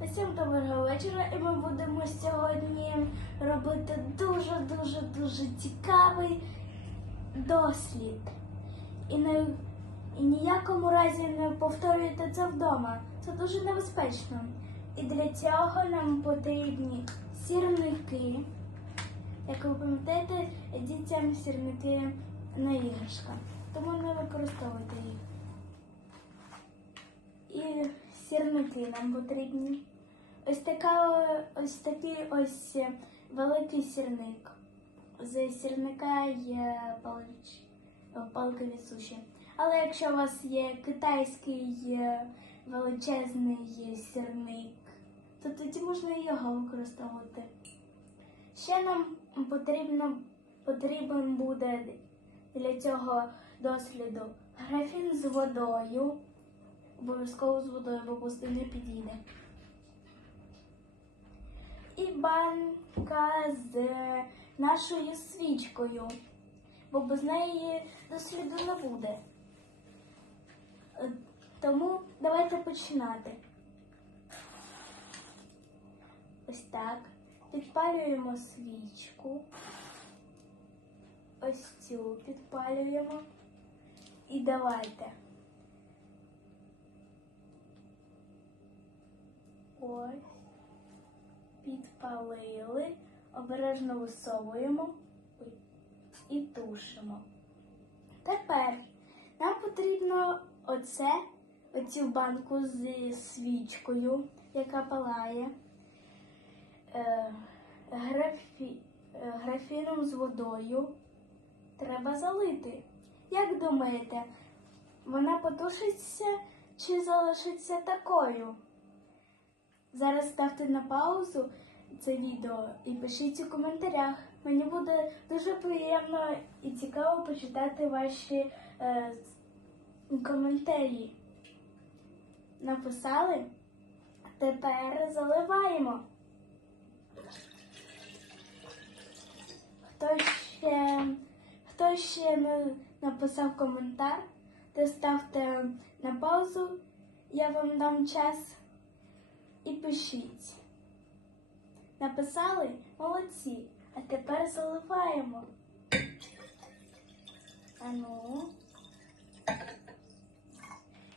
Усім доброго вечора, і ми будемо сьогодні робити дуже-дуже дуже цікавий дослід. І, не, і ніякому разі не повторюйте це вдома. Це дуже небезпечно. І для цього нам потрібні сірники. Як ви пам'ятаєте, дітям сірники на іграшка. Тому не використовуйте їх. І сірники нам потрібні. Ось така ось такий ось великий сірник. З сірника є палич, палки від суші. Але якщо у вас є китайський е, величезний сірник, то тоді можна його використовувати. Ще нам потрібно, потрібен буде для цього досліду графін з водою. Обов'язково з водою, бо пусти не підійде. І банка з нашою свічкою, бо без неї досліду не буде. Е, Тому давайте починати. Ось так. Підпалюємо свічку. Ось цю підпалюємо. І давайте. Ось. Підпалили. Обережно висовуємо і тушимо. Тепер нам потрібно оце, оцю банку з свічкою, яка палає, е, графі, е, графіном з водою. Треба залити. Як думаєте, вона потушиться чи залишиться такою? Зараз ставте на паузу це відео і пишіть у коментарях. Мені буде дуже приємно і цікаво почитати ваші е, коментарі. Написали? Тепер заливаємо. Хто ще, хто ще не написав коментар, то ставте на паузу, я вам дам час і пишіть. Написали? Молодці. А тепер заливаємо. Ану.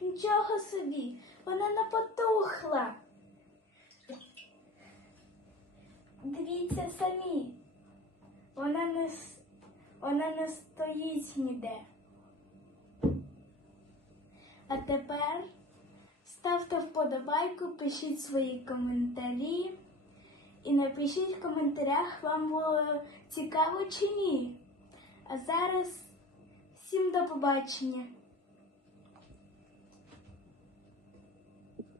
Нічого собі, вона не потухла. Дивіться самі. Вона не, вона не стоїть ніде. А тепер ставте вподобайку, пишіть свої коментарі і напишіть в коментарях, вам було цікаво чи ні. А зараз всім до побачення.